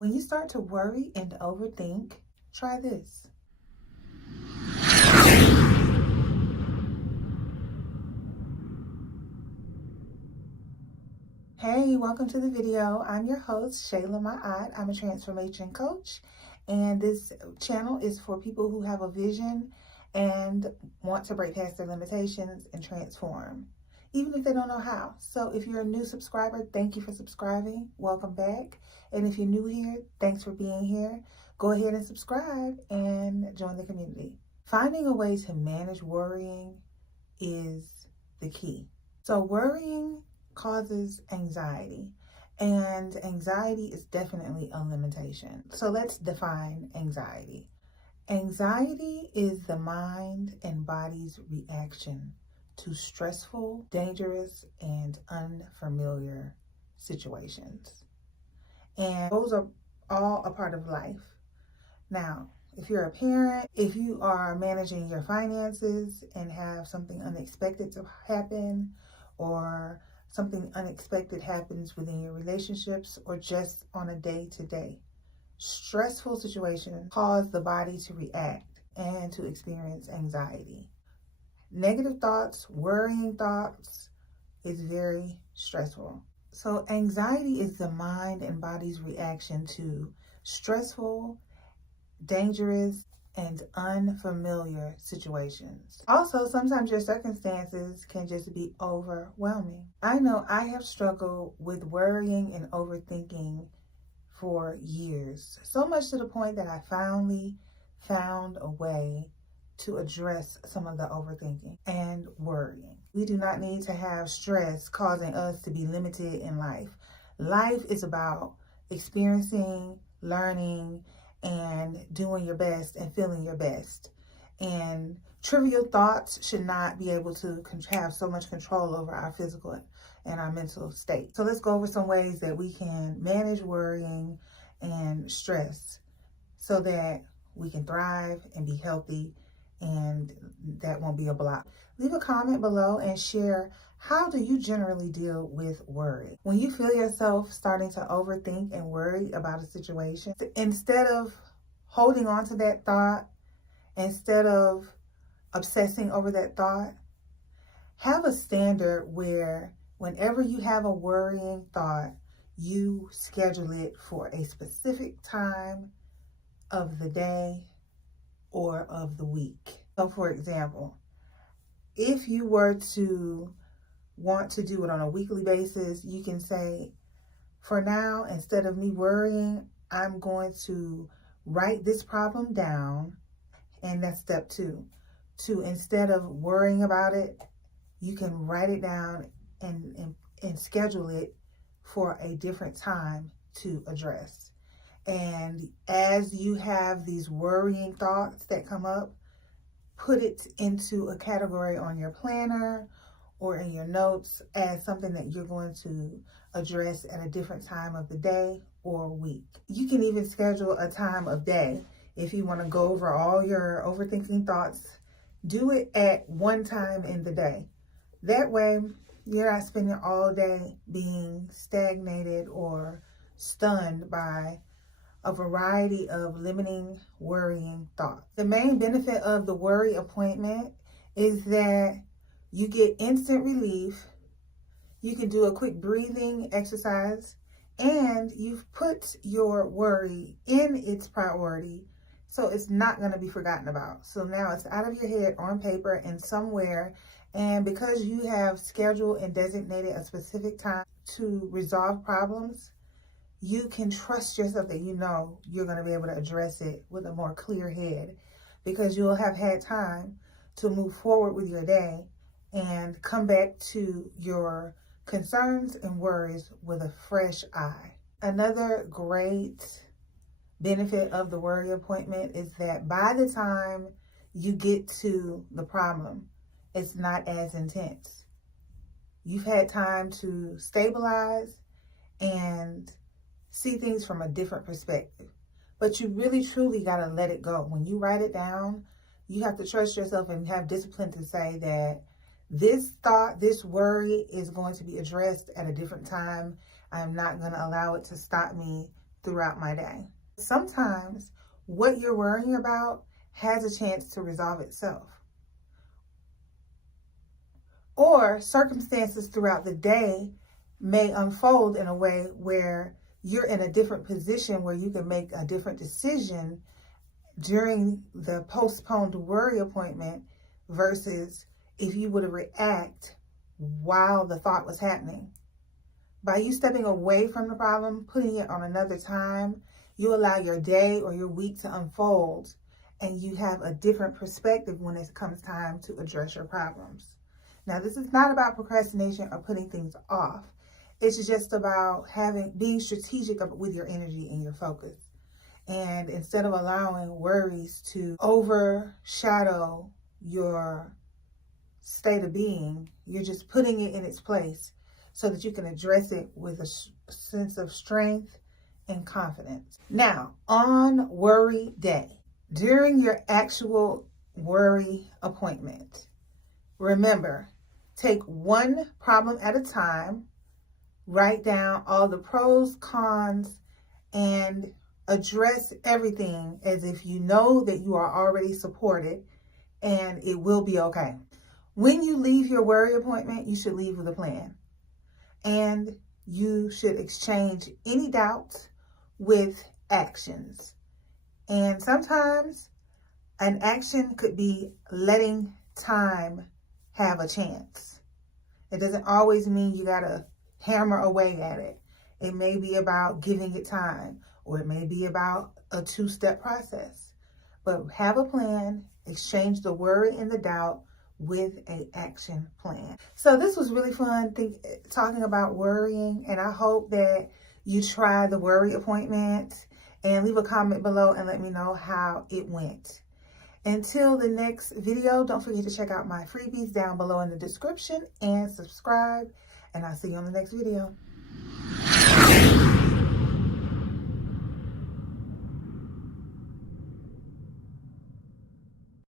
When you start to worry and overthink, try this. Hey, welcome to the video. I'm your host, Shayla Ma'at. I'm a transformation coach, and this channel is for people who have a vision and want to break past their limitations and transform, even if they don't know how. So if you're a new subscriber, thank you for subscribing. Welcome back. And if you're new here, thanks for being here. Go ahead and subscribe and join the community. Finding a way to manage worrying is the key. So worrying causes anxiety, and anxiety is definitely a limitation. So let's define anxiety. Anxiety is the mind and body's reaction to stressful, dangerous, and unfamiliar situations. And those are all a part of life. Now, if you're a parent, if you are managing your finances and have something unexpected to happen, or something unexpected happens within your relationships, or just on a day-to-day, stressful situations cause the body to react and to experience anxiety. Negative thoughts, worrying thoughts is very stressful. So anxiety is the mind and body's reaction to stressful, dangerous, and unfamiliar situations. Also, sometimes your circumstances can just be overwhelming. I know I have struggled with worrying and overthinking for years, so much to the point that I finally found a way to address some of the overthinking and worrying. We do not need to have stress causing us to be limited in life. Life is about experiencing, learning, and doing your best and feeling your best. And trivial thoughts should not be able to have so much control over our physical and our mental state. So let's go over some ways that we can manage worrying and stress so that we can thrive and be healthy, and that won't be a block. Leave a comment below and share, how do you generally deal with worry? When you feel yourself starting to overthink and worry about a situation, instead of holding on to that thought, instead of obsessing over that thought, have a standard where whenever you have a worrying thought, you schedule it for a specific time of the day or of the week. So for example, if you were to want to do it on a weekly basis, you can say, for now, instead of me worrying, I'm going to write this problem down. And that's step 2. Instead of worrying about it, you can write it down and schedule it for a different time to address. And as you have these worrying thoughts that come up, put it into a category on your planner or in your notes as something that you're going to address at a different time of the day or week. You can even schedule a time of day. If you want to go over all your overthinking thoughts, do it at one time in the day. That way, you're not spending all day being stagnated or stunned by a variety of limiting, worrying thoughts. The main benefit of the worry appointment is that you get instant relief. You can do a quick breathing exercise, and you've put your worry in its priority, so it's not going to be forgotten about. So now it's out of your head on paper and somewhere, and because you have scheduled and designated a specific time to resolve problems, you can trust yourself that you know you're going to be able to address it with a more clear head, because you'll have had time to move forward with your day and come back to your concerns and worries with a fresh eye. Another great benefit of the worry appointment is that by the time you get to the problem, it's not as intense. You've had time to stabilize and see things from a different perspective. But you really truly got to let it go. When you write it down, you have to trust yourself and have discipline to say that this thought, this worry is going to be addressed at a different time. I'm not going to allow it to stop me throughout my day. Sometimes what you're worrying about has a chance to resolve itself. Or circumstances throughout the day may unfold in a way where you're in a different position where you can make a different decision during the postponed worry appointment versus if you would react while the thought was happening. By you stepping away from the problem, putting it on another time, you allow your day or your week to unfold, and you have a different perspective when it comes time to address your problems. Now, this is not about procrastination or putting things off. It's just about being strategic with your energy and your focus. And instead of allowing worries to overshadow your state of being, you're just putting it in its place so that you can address it with a sense of strength and confidence. Now, on worry day, during your actual worry appointment, remember, take one problem at a time, write down all the pros, cons, and address everything as if you know that you are already supported and it will be okay. When you leave your worry appointment, you should leave with a plan. And you should exchange any doubts with actions. And sometimes an action could be letting time have a chance. It doesn't always mean you gotta hammer away at it. It may be about giving it time, or it may be about a two-step process. But have a plan, exchange the worry and the doubt with an action plan. So this was really fun talking about worrying, and I hope that you try the worry appointment and leave a comment below and let me know how it went. Until the next video, don't forget to check out my freebies down below in the description and subscribe, and I'll see you on the next video.